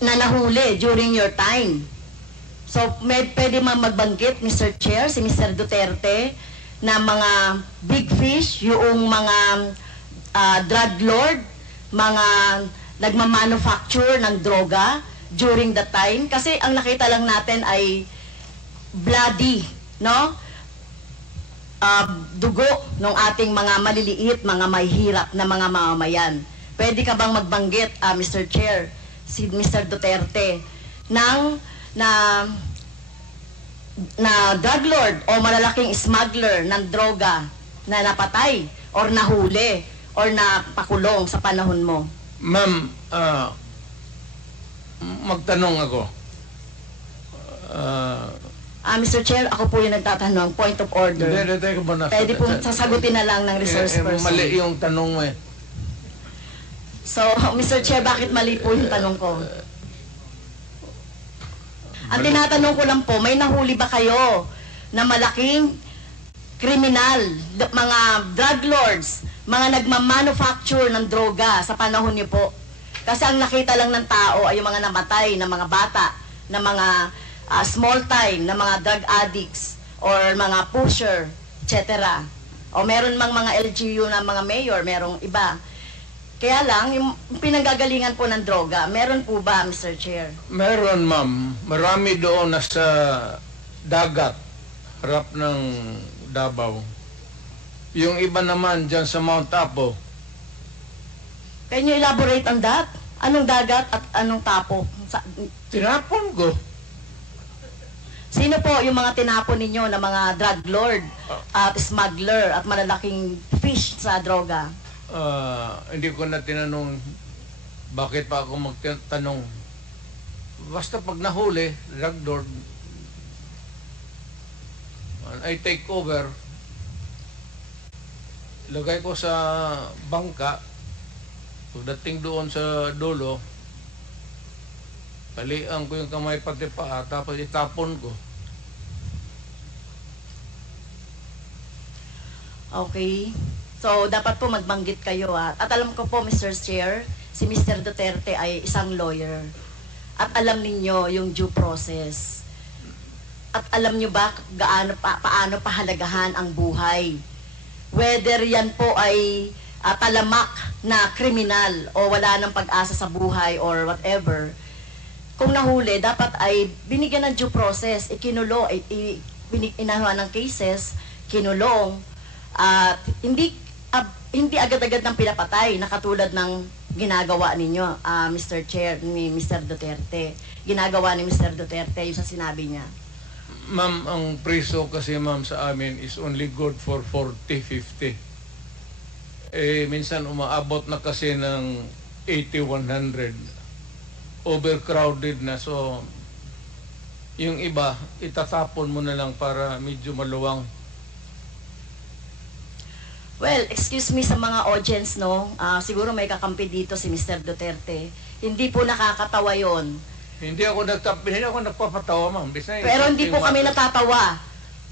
na nahuli during your time. So, may, pwede man magbanggit, Mr. Chair, si Mr. Duterte, na mga big fish, yung mga ah, drug lord, mga nagmamanufacture ng droga during the time. Kasi ang nakita lang natin ay bloody, no? Ah, dugo ng ating mga maliliit, mga may hirap na mga mamamayan. Pwede ka bang magbanggit, ah, Mr. Chair, si Mr. Duterte, ng na na drug lord o malalaking smuggler ng droga na napatay or nahuli or napakulong sa panahon mo? Ma'am, ah, magtanong ako. Ah, Ah, Mr. Chair, ako po yung nagtatanong, point of order. Hindi, hindi ba nasa... Pwede po sasagutin na lang ng resource Eh, eh, person. Mali yung tanong mo eh. So, Mr. Chair, bakit mali po yung tanong ko? Ang tinatanong ko lang po, may nahuli ba kayo na malaking kriminal, mga drug lords, mga nagmamanufacture ng droga sa panahon niyo po? Kasi ang nakita lang ng tao ay yung mga namatay na mga bata, na mga ah, small time, na mga drug addicts, or mga pusher, etc. O meron mang mga LGU na mga mayor, merong iba. Kaya lang, yung pinanggagalingan po ng droga, meron po ba, Mr. Chair? Meron, ma'am. Marami doon nasa dagat, harap ng Davao. Yung iba naman dyan sa Mount Apo, Can you elaborate on that? Anong dagat at anong tapo? Sa, tinapon ko. sino po yung mga tinapon ninyo na mga drug lord at smuggler at malalaking fish sa droga? Ah, hindi ko na tinanong bakit pa ako magtanong. Basta pag nahuli, lord, I take over, lagay ko sa bangka, pagdating doon sa dulo, palian ko yung kamay pati paa, tapos itapon ko. Okay. So, dapat po magbanggit kayo ha. At alam ko po, Mr. Chair, si Mr. Duterte ay isang lawyer. At alam ninyo yung due process. At alam nyo ba gaano pa, paano pahalagahan ang buhay. Whether yan po ay ah, talamak na kriminal o wala ng pag-asa sa buhay or whatever, kung nahuli, dapat ay binigyan ng due process, ikinulo, i, i, ng cases, kinulong, at hindi ah, hindi agad-agad ng pinapatay na katulad ng ginagawa ninyo, ah, Mr. Chair, ni Mr. Duterte. Ginagawa ni Mr. Duterte yung sa sinabi niya. Ma'am, ang preso kasi ma'am sa amin is only good for 40, 50. Eh, minsan umaabot na kasi ng 80, 100. Overcrowded na. So, yung iba, itatapon mo na lang para medyo maluwang. Well, excuse me sa mga audience, no? Ah, siguro may kakampi dito si Mr. Duterte. Hindi po nakakatawa yon. Hindi ako nagtap hindi ako nagpapatawa, ma'am. Bisay, Pero hindi po kami natatawa.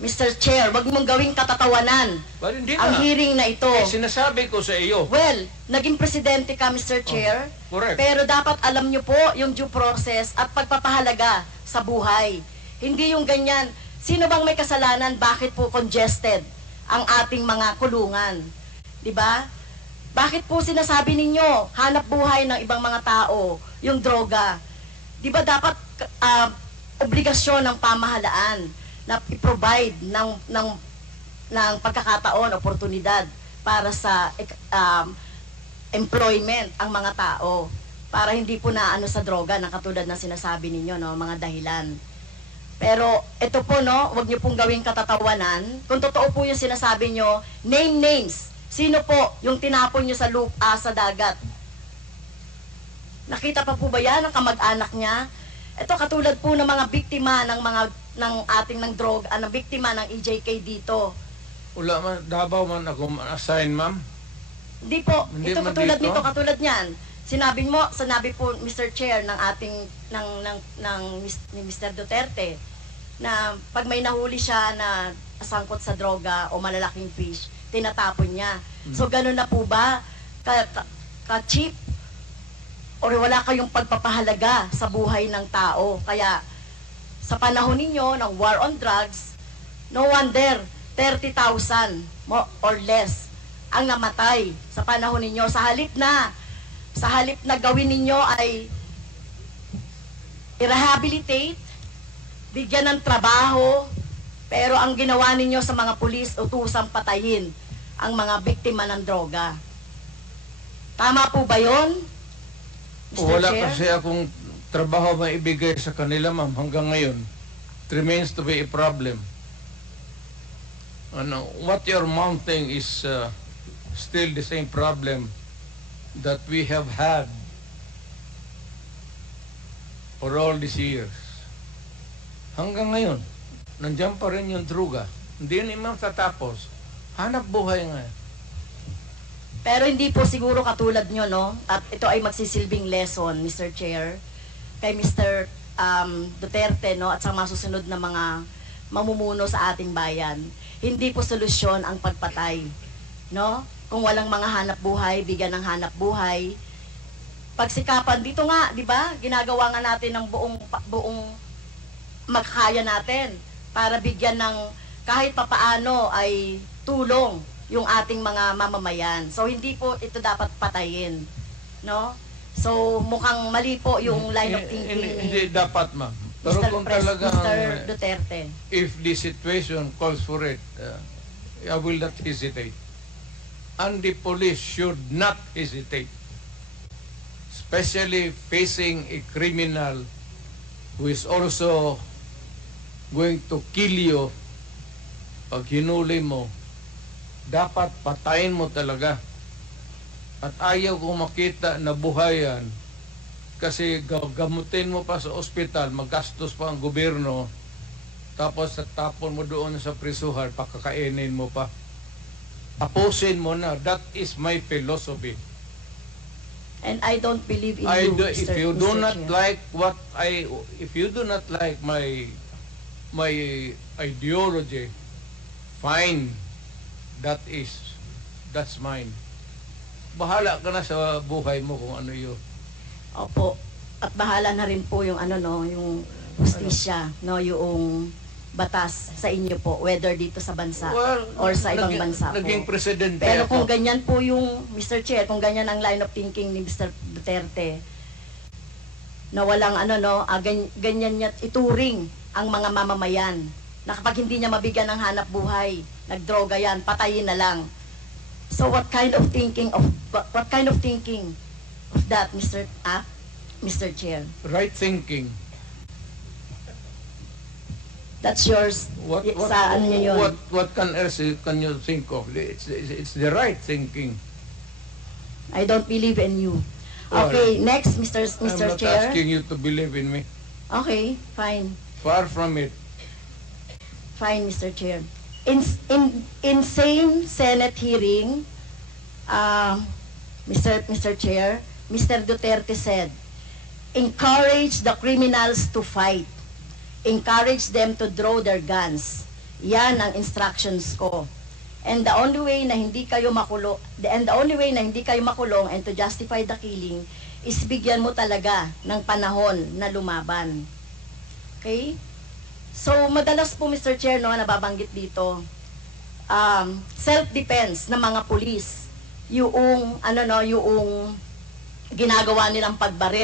Mr. Chair, wag mong gawing katatawanan But hindi ang na. hearing na ito. Eh, sinasabi ko sa iyo. Well, naging presidente ka, Mr. Chair. Correct. Pero dapat alam nyo po yung due process at pagpapahalaga sa buhay. Hindi yung ganyan. Sino bang may kasalanan? Bakit po congested ang ating mga kulungan? 'Di ba? Bakit po sinasabi ninyo hanap buhay ng ibang mga tao yung droga? 'Di ba dapat ah, obligasyon ng pamahalaan na i-provide ng ng ng pagkakataon, oportunidad para sa um, employment ang mga tao para hindi po na ano sa droga na katulad na sinasabi ninyo no mga dahilan. Pero ito po no, wag niyo pong gawing katatawanan. Kung totoo po yung sinasabi niyo, name names. Sino po yung tinapon niyo sa lupa sa dagat? Nakita pa po ba yan ng kamag-anak niya? Ito katulad po ng mga biktima ng mga ng ating ng droga, ng biktima ng EJK dito. Wala man, Davao man ako assign, ma'am. Hindi po. Hindi ito man katulad dito? nito, katulad niyan. Sinabi mo, sinabi po Mr. Chair ng ating ng ng ng ni Mr. Duterte na pag may nahuli siya na sangkot sa droga o malalaking fish, tinatapon niya. Hmm. So ganun na po ba ka, ka, ka cheap or wala kayong pagpapahalaga sa buhay ng tao. Kaya sa panahon ninyo ng war on drugs, no wonder 30,000 mo- or less ang namatay sa panahon ninyo. Sa halip na, sa halip na gawin ninyo ay i-rehabilitate, bigyan ng trabaho, pero ang ginawa ninyo sa mga pulis, utusang patayin ang mga biktima ng droga. Tama po ba yon? Mr. Wala Chair? kasi akong trabaho maibigay sa kanila, ma'am, hanggang ngayon. It remains to be a problem. Ano, what you're mounting is uh, still the same problem that we have had for all these years. Hanggang ngayon, nandiyan pa rin yung druga. Hindi naman tatapos. Hanap buhay nga. Pero hindi po siguro katulad nyo, no? At ito ay magsisilbing lesson, Mr. Chair, kay Mr. Um, Duterte, no? At sa mga susunod na mga mamumuno sa ating bayan. Hindi po solusyon ang pagpatay, no? Kung walang mga hanap buhay, bigyan ng hanap buhay. Pagsikapan dito nga, 'di ba? Ginagawa nga natin ng buong buong magkaya natin para bigyan ng kahit papaano ay tulong yung ating mga mamamayan. So hindi po ito dapat patayin, no? So mukhang mali po yung line of Eh, thinking Hindi, hindi dapat, ma'am. Pero Mr. kung Pres- talagang... Mr. Duterte. if the situation calls for it, uh, I will not hesitate. And the police should not hesitate. Especially facing a criminal who is also going to kill you pag hinuli mo, dapat patayin mo talaga. At ayaw kong makita na buhayan kasi gagamutin mo pa sa ospital, magastos pa ang gobyerno, tapos tapon mo doon sa prisuhan, pakakainin mo pa. Tapusin mo na. That is my philosophy. And I don't believe in I you, do, Mr. if you do Mr. not Chair. like what I, if you do not like my, my ideology, fine. That is, that's mine. Bahala ka na sa buhay mo kung ano yun. Opo. At bahala na rin po yung ano no, yung justisya, no, yung batas sa inyo po, whether dito sa bansa or sa ibang naging- bansa Naging po. presidente Pero ako. kung ganyan po yung, Mr. Chair, kung ganyan ang line of thinking ni Mr. Duterte, na walang ano no, ah, gan- ganyan niya ituring ang mga mamamayan na kapag hindi niya mabigyan ng hanap buhay, nagdroga yan, patayin na lang. So what kind of thinking of what kind of thinking of that, Mr. Ah, Mr. Chair? right thinking. That's yours. What Y- what sa ano yun? what what can else can you think of? It's it's, it's the right thinking. I don't believe in you. Well, Okay, next, Mr. I'm Mr. not Chair. asking you to believe in me. Okay, fine. Far from it. Fine, Mr. Chair. In, in, in same Senate hearing, uh, Mr. Mr. Chair, Mr. Duterte said, encourage the criminals to fight. Encourage them to draw their guns. Yan ang instructions ko. And the only way na hindi kayo makulong, and the only way na hindi kayo makulong and to justify the killing is bigyan mo talaga ng panahon na lumaban. Okay? So, madalas po, Mr. Chair, no, nababanggit dito, um, self-defense ng mga pulis, yung, ano, no, yung ginagawa nilang pagbaril